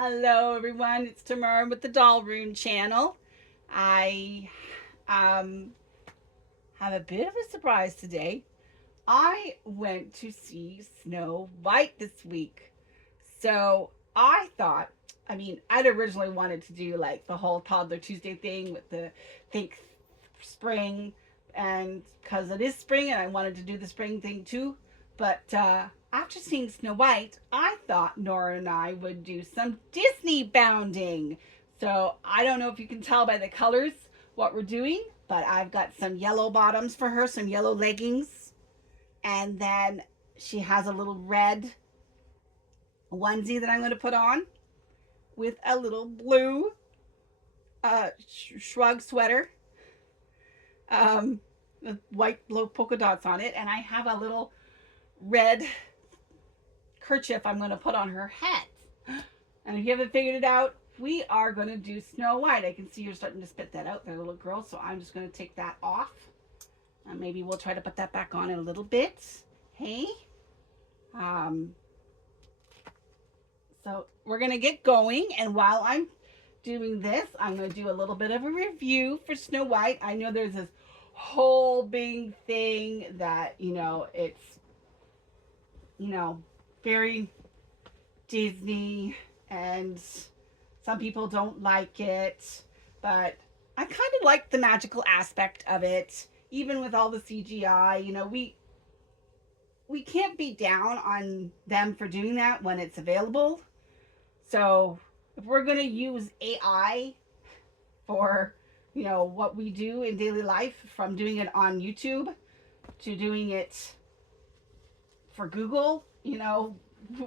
Hello, everyone. It's Tamara with the Doll Room channel. I have a bit of a surprise today. I went to see Snow White this week. So I thought, I'd originally wanted to do like the whole Toddler Tuesday thing with the think spring, and because it is spring and I wanted to do the spring thing too. But after seeing Snow White, I thought Nora and I would do some Disney bounding. So I don't know if you can tell by the colors what we're doing, but I've got some yellow bottoms for her, some yellow leggings, and then she has a little red onesie that I'm going to put on with a little blue shrug sweater with white little polka dots on it, and I have a little red kerchief I'm going to put on her head. And if you haven't figured it out, we are going to do Snow White. I can see you're starting to spit that out there, little girl, so I'm just going to take that off. And maybe we'll try to put that back on in a little bit. Hey? Um, so we're going to get going, and while I'm doing this, I'm going to do a little bit of a review for Snow White. I know there's this whole big thing that, it's, very Disney, and some people don't like it, but I kind of like the magical aspect of it, even with all the CGI. We can't be down on them for doing that when it's available. So if we're going to use AI for, what we do in daily life, from doing it on YouTube to doing it for Google,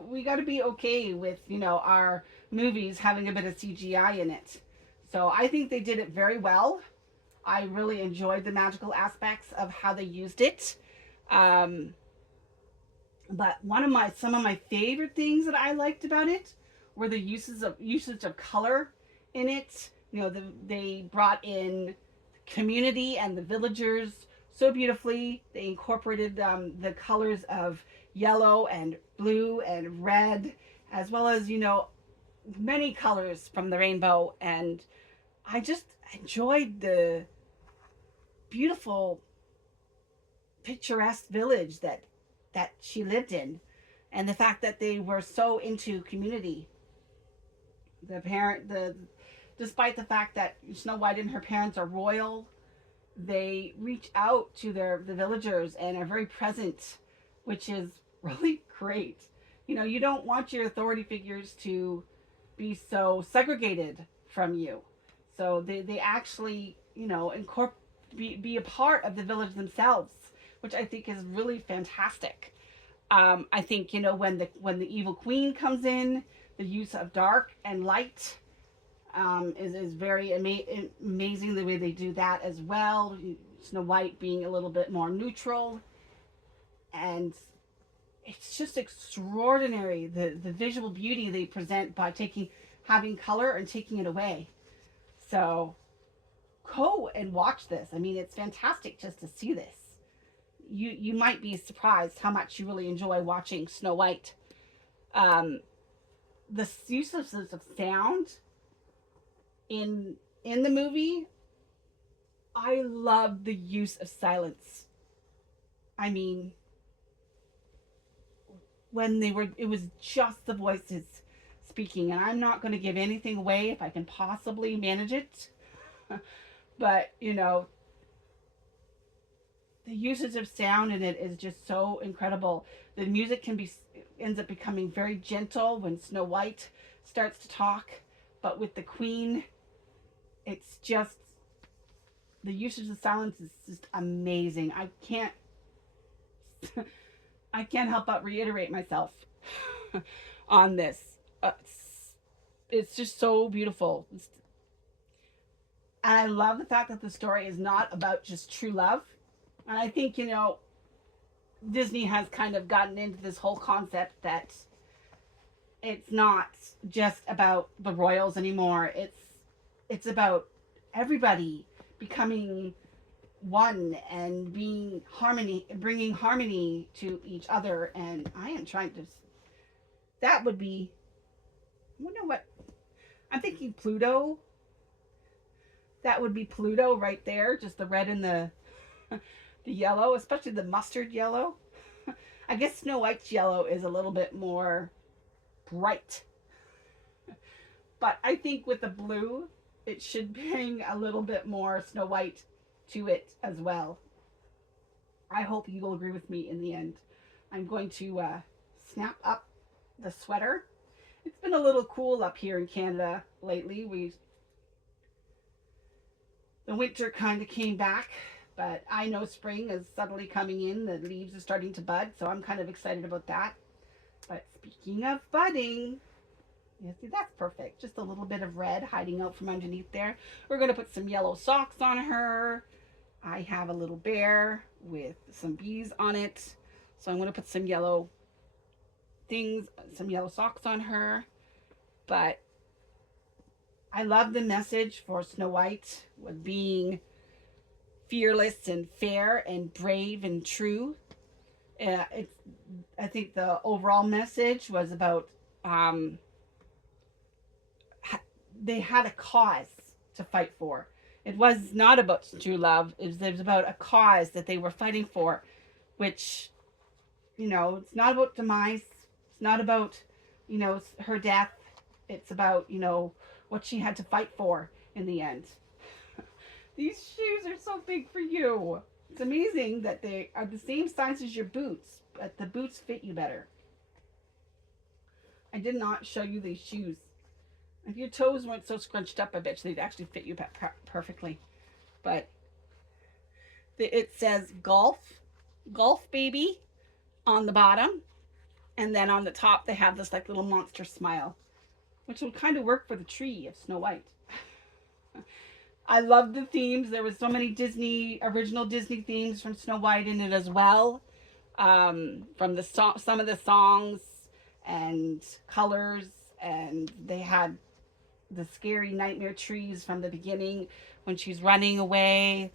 we got to be okay with, our movies having a bit of CGI in it. So I think they did it very well. I really enjoyed the magical aspects of how they used it. Um, but some of my favorite things that I liked about it were the usage of color in it. They brought in community and the villagers so beautifully. They incorporated the colors of yellow and blue and red, as well as, many colors from the rainbow. And I just enjoyed the beautiful, picturesque village that she lived in, and the fact that they were so into community. The despite the fact that Snow White and her parents are royal, they reach out to the villagers and are very present, which is really great. You don't want your authority figures to be so segregated from you. So they actually, be a part of the village themselves, which I think is really fantastic. I think, when the evil queen comes in, the use of dark and light is very amazing, the way they do that as well. Snow White being a little bit more neutral, and it's just extraordinary, the visual beauty they present by having color and taking it away. So go and watch this. It's fantastic just to see this. You might be surprised how much you really enjoy watching Snow White. Um, the uses of sound in the movie, I love the use of silence. I mean, when it was just the voices speaking, and I'm not going to give anything away if I can possibly manage it. But the usage of sound in it is just so incredible. The music ends up becoming very gentle when Snow White starts to talk, but with the Queen, it's just, the usage of silence is just amazing. I can't help but reiterate myself on this. It's just so beautiful. And I love the fact that the story is not about just true love. And I think, Disney has kind of gotten into this whole concept that it's not just about the royals anymore. It's about everybody becoming one and bringing harmony to each other. And I am trying to. That would be. I wonder what I'm thinking Pluto. That would be Pluto right there, just the red and the the yellow, especially the mustard yellow. I guess Snow White's yellow is a little bit more bright, but I think with the blue, it should bring a little bit more Snow White to it as well. I hope you will agree with me in the end. I'm going to snap up the sweater. It's been a little cool up here in Canada lately. The winter kind of came back, but I know spring is suddenly coming in. The leaves are starting to bud, so I'm kind of excited about that. But speaking of budding, yeah, see, that's perfect. Just a little bit of red hiding out from underneath there. We're going to put some yellow socks on her. I have a little bear with some bees on it. So I'm going to put some yellow things, some yellow socks on her. But I love the message for Snow White with being fearless and fair and brave and true. It's, I think the overall message was about they had a cause to fight for. It was not about true love. It was about a cause that they were fighting for, which, it's not about demise. It's not about, her death. It's about, what she had to fight for in the end. These shoes are so big for you. It's amazing that they are the same size as your boots, but the boots fit you better. I did not show you these shoes. If your toes weren't so scrunched up, I bet you they'd actually fit you perfectly. But it says golf baby on the bottom. And then on the top, they have this like little monster smile, which will kind of work for the tree of Snow White. I love the themes. There was so many original Disney themes from Snow White in it as well. From some of the songs and colors, and they had the scary nightmare trees from the beginning when she's running away.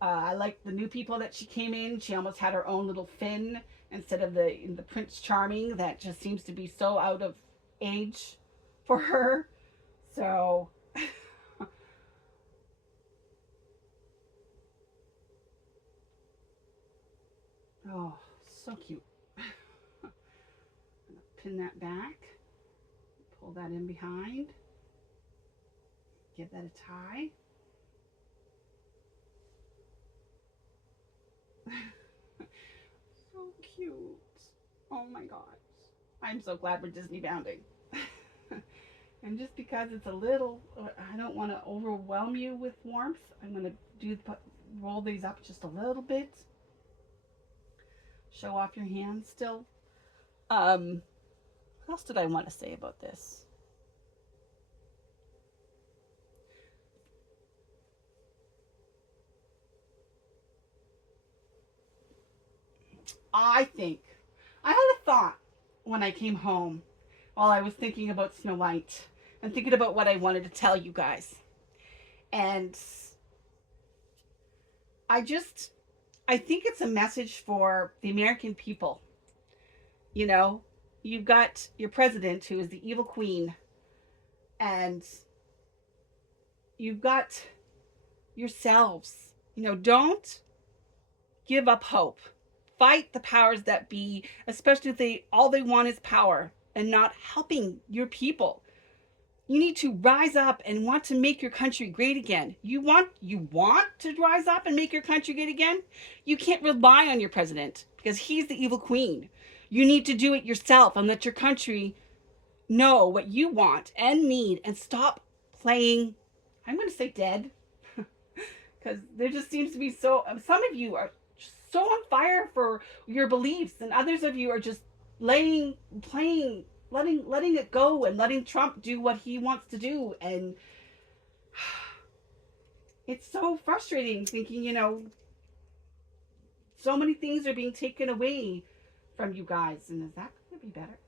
I like the new people that she came in. She almost had her own little Finn instead of the Prince Charming that just seems to be so out of age for her. So oh, so cute. Pin that back. Pull that in behind. Give that a tie. So cute. Oh my gosh. I'm so glad we're Disney bounding. And just because it's a little, I don't want to overwhelm you with warmth. I'm going to roll these up just a little bit. Show off your hands still. What else did I want to say about this? I think I had a thought when I came home while I was thinking about Snow White and thinking about what I wanted to tell you guys. And I think it's a message for the American people. You've got your president who is the evil queen, and you've got yourselves. Don't give up hope. Fight the powers that be, especially if all they want is power and not helping your people. You need to rise up and want to make your country great again. You want to rise up and make your country great again? You can't rely on your president because he's the evil queen. You need to do it yourself and let your country know what you want and need and stop playing, I'm going to say dead, because there just seems to be some of you are so on fire for your beliefs, and others of you are just letting it go and letting Trump do what he wants to do. And it's so frustrating thinking, so many things are being taken away from you guys. And is that going to be better?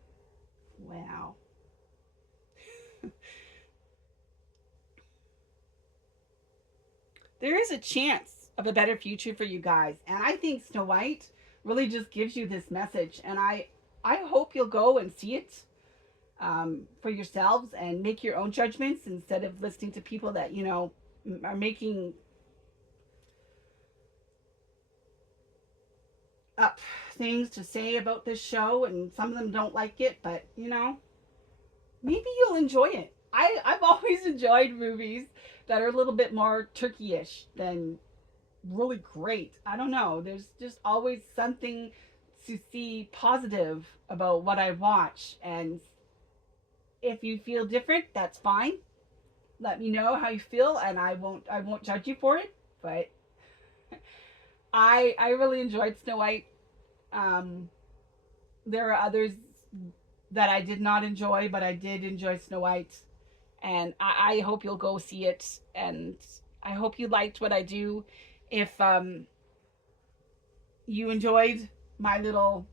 Wow. There is a chance of a better future for you guys. And I think Snow White really just gives you this message. And I hope you'll go and see it. for yourselves and make your own judgments instead of listening to people that, you know, are making up things to say about this show, and some of them don't like it, but you know, maybe you'll enjoy it. I've always enjoyed movies that are a little bit more turkey-ish than really great. I don't know. There's just always something to see positive about what I watch. And if you feel different, that's fine. Let me know how you feel and I won't judge you for it. But I really enjoyed Snow White. Um there are others that I did not enjoy, but I did enjoy Snow White. And I hope you'll go see it, and I hope you liked what I do. If you enjoyed my little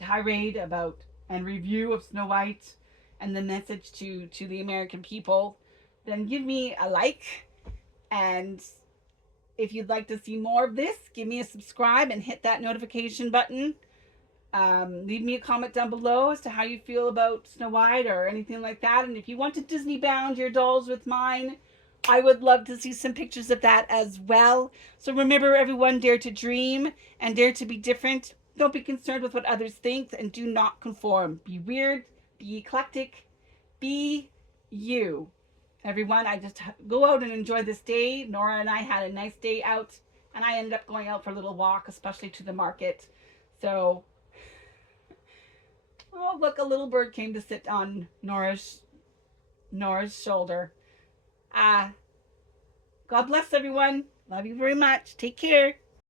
tirade about and review of Snow White and the message to the American people, then give me a like. And if you'd like to see more of this, give me a subscribe and hit that notification button. Leave me a comment down below as to how you feel about Snow White or anything like that. And if you want to Disney bound your dolls with mine, I would love to see some pictures of that as well. So remember, everyone, dare to dream and dare to be different. Don't be concerned with what others think and do not conform. Be weird, be eclectic, be you. Everyone, I just go out and enjoy this day. Nora and I had a nice day out, and I ended up going out for a little walk, especially to the market. So, oh, look, a little bird came to sit on Nora's shoulder. God bless everyone. Love you very much. Take care.